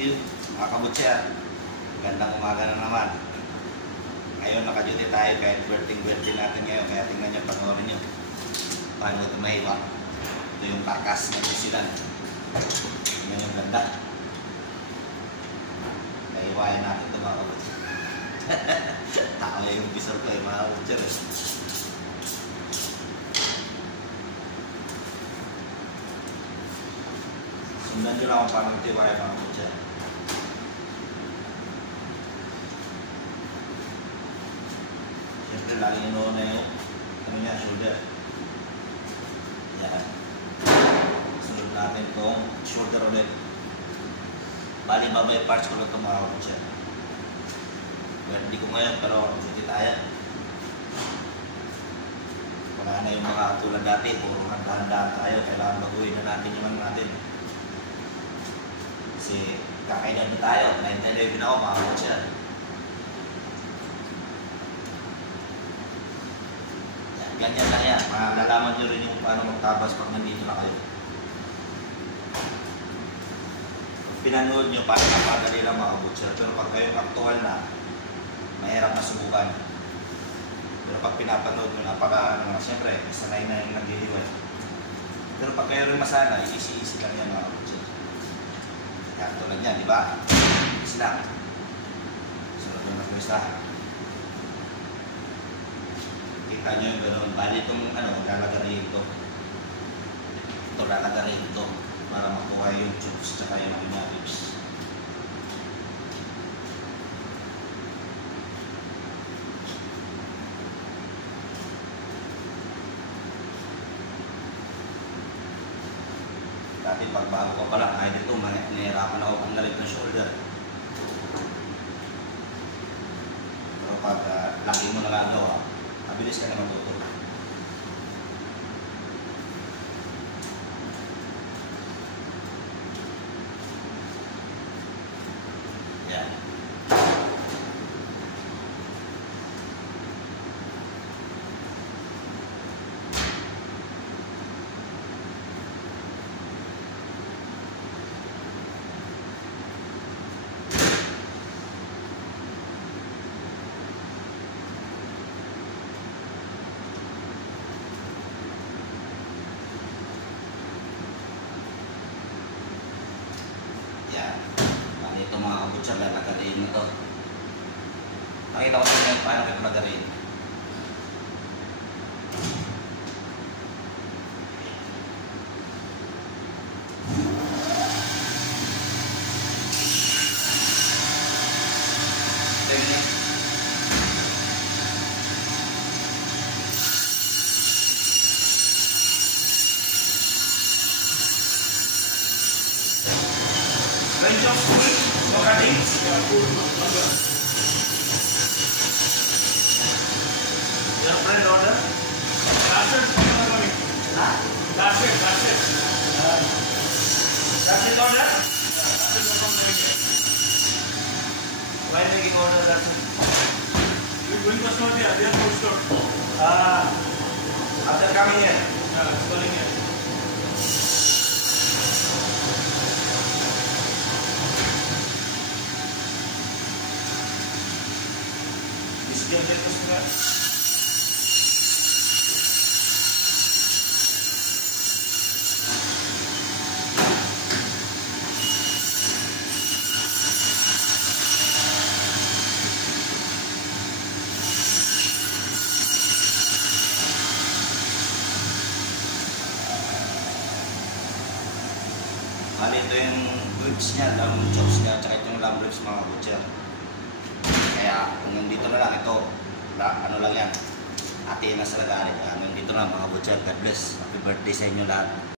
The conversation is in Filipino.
Yun, mga kabutser, gandang umaga na naman. Ngayon naka-duty tayo kahit birthday natin ngayon, kaya tingnan nyo, panoorin nyo paano ito mahiwa. Ito yung karkas ng sisilan. Tingnan yung ganda. Nahiwayan natin ito mga kabutser. Tao yung visor ko mga kabutser. Sundan nyo lang kung paano ito hiwayan mga kabutser. Siyempre, laging inoon na yung shoulder. Yan. Sunod natin itong shoulder ulit. Bali, babay parts ko lang itong mga kabutser. Hindi ko ngayon, pero suti tayo. Wala na yung mga tulad dati, puro handa-handa tayo. Kailangan baguhin na natin yung ano natin. Kasi kakainan na tayo. 9-11 ako mga kabutser. Ganyan lang yan. Malalaman nyo rin yung paano magtabas pag nandito na kayo. Pag pinanood nyo, parang napadali lang mga kabutser. Pero pag kayong aktual na, mahirap na subukan. Pero pag pinapanood nyo, siyempre, sanay na yung nagliliwan. Pero pag kayo rin masanay, easy-easy lang yan mga kabutser. Yan, tulad yan, di ba? Easy lang. Sunod na nagwistahan. Kita nyo yung gano'n. Bali itong lalagarin ito. Ito lalagarin ito para makuha yung tubes tsaka yung ribs. Dati pagbago ko pala, kahit ito, nahirapan ako ang lalit ng shoulder. Pero pag lagi mo nagagawa, mabilis ka na matuto. Yan. Ito mga kabutser, lalagarin mo ito. Nakita ko sa inyo paano ito lagarin. Range of speed. No cutting. Your friend order? That's it. That's it. That's it order? That's it. Why making order that's it? You're going customer there. They are full store. After coming here? Yeah, it's calling here. Dia jatuh sudah. Bali ito yung ribs niya, chops niya, tsaka itong lamb ribs mga kabutser. Kaya kung nandito na lang ito, ano lang yan, ate na sa lagarin. Nandito na mga kabutser, God bless. Happy birthday sa inyo lahat.